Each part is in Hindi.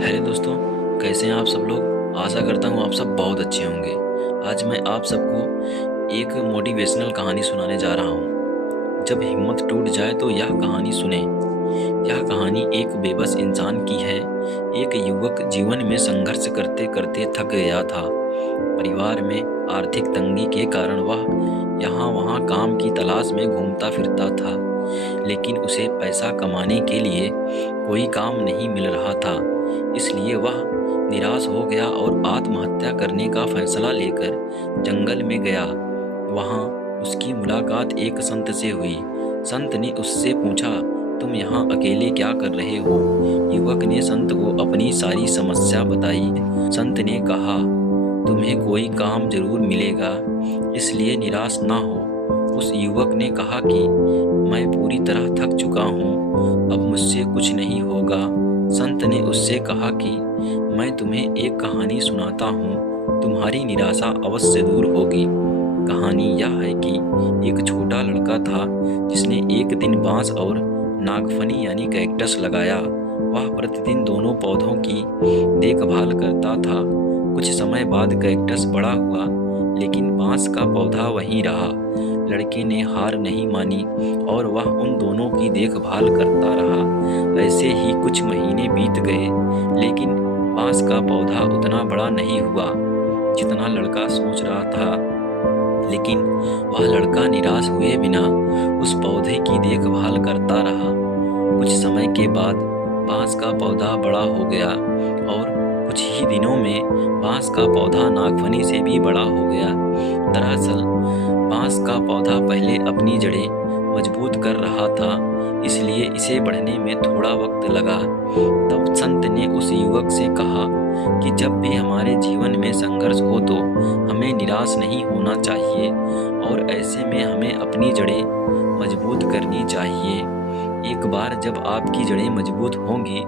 हेलो दोस्तों, कैसे हैं आप सब लोग। आशा करता हूँ आप सब बहुत अच्छे होंगे। आज मैं आप सबको एक मोटिवेशनल कहानी सुनाने जा रहा हूँ। जब हिम्मत टूट जाए तो यह कहानी सुने। यह कहानी एक बेबस इंसान की है। एक युवक जीवन में संघर्ष करते करते थक गया था। परिवार में आर्थिक तंगी के कारण वह यहाँ वहाँ काम की तलाश में घूमता फिरता था, लेकिन उसे पैसा कमाने के लिए कोई काम नहीं मिल रहा था। इसलिए वह निराश हो गया और आत्महत्या करने का फैसला लेकर जंगल में गया। वहाँ उसकी मुलाकात एक संत से हुई। संत ने उससे पूछा, तुम यहाँ अकेले क्या कर रहे हो। युवक ने संत को अपनी सारी समस्या बताई। संत ने कहा, तुम्हें कोई काम जरूर मिलेगा, इसलिए निराश ना हो। उस युवक ने कहा कि मैं पूरी तरह थक चुका हूँ, अब मुझसे कुछ नहीं होगा। संत ने उससे कहा कि मैं तुम्हें एक कहानी सुनाता हूँ, तुम्हारी निराशा अवश्य दूर होगी। कहानी यह है कि एक छोटा लड़का था जिसने एक दिन बांस और नागफनी यानी कैक्टस लगाया। वह प्रतिदिन दोनों पौधों की देखभाल करता था। कुछ समय बाद कैक्टस बड़ा हुआ, लेकिन बांस का पौधा वहीं रहा। लड़के ने हार नहीं मानी और वह उन दोनों की देखभाल करता रहा। ऐसे ही कुछ महीने बीत गए, लेकिन बांस का पौधा उतना बड़ा नहीं हुआ जितना लड़का सोच रहा था। लेकिन वह लड़का निराश हुए बिना उस पौधे की देखभाल करता रहा। कुछ समय के बाद बांस का पौधा बड़ा हो गया और कुछ ही दिनों में बांस का पौधा नागफनी से भी बड़ा हो गया। दरअसल बांस का पौधा पहले अपनी जड़ें मजबूत कर रहा था, इसलिए इसे बढ़ने में थोड़ा वक्त लगा। तब संत ने उस युवक से कहा कि जब भी हमारे जीवन में संघर्ष हो तो हमें निराश नहीं होना चाहिए और ऐसे में हमें अपनी जड़ें मजबूत करनी चाहिए। एक बार जब आपकी जड़ें मजबूत होंगी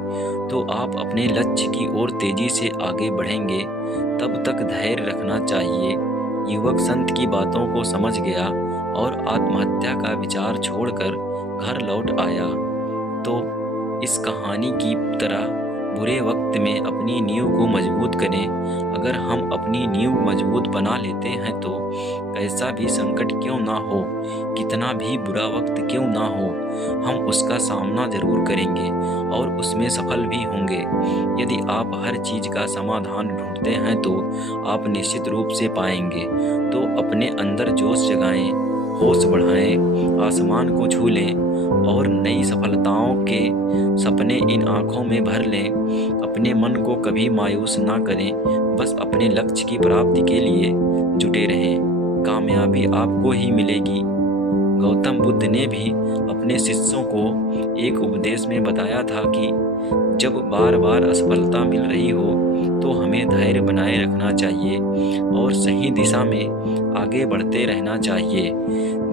तो आप अपने लक्ष्य की ओर तेजी से आगे बढ़ेंगे। तब तक धैर्य रखना चाहिए। युवक संत की बातों को समझ गया और आत्महत्या का विचार छोड़कर घर लौट आया। तो इस कहानी की तरह बुरे वक्त में अपनी नींव को मजबूत करें। अगर हम अपनी नींव मजबूत बना लेते हैं तो कैसा भी संकट क्यों ना हो, कितना भी बुरा वक्त क्यों ना हो, हम उसका सामना जरूर करेंगे और उसमें सफल भी होंगे। यदि आप हर चीज़ का समाधान ढूंढते हैं तो आप निश्चित रूप से पाएंगे। तो अपने अंदर जोश जगाएं, होश बढ़ाएं, आसमान को छू लें और नई सफलताओं के सपने इन आँखों में भर लें। अपने मन को कभी मायूस ना करें, बस अपने लक्ष्य की प्राप्ति के लिए जुटे रहें। कामयाबी आपको ही मिलेगी। गौतम बुद्ध ने भी अपने शिष्यों को एक उपदेश में बताया था कि जब बार बार असफलता मिल रही हो तो हमें धैर्य बनाए रखना चाहिए और सही दिशा में आगे बढ़ते रहना चाहिए।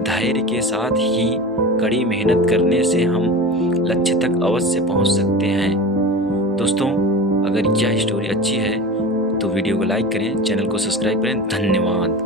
धैर्य के साथ ही कड़ी मेहनत करने से हम लक्ष्य तक अवश्य पहुंच सकते हैं। दोस्तों, अगर यह स्टोरी अच्छी है तो वीडियो को लाइक करें, चैनल को सब्सक्राइब करें। धन्यवाद।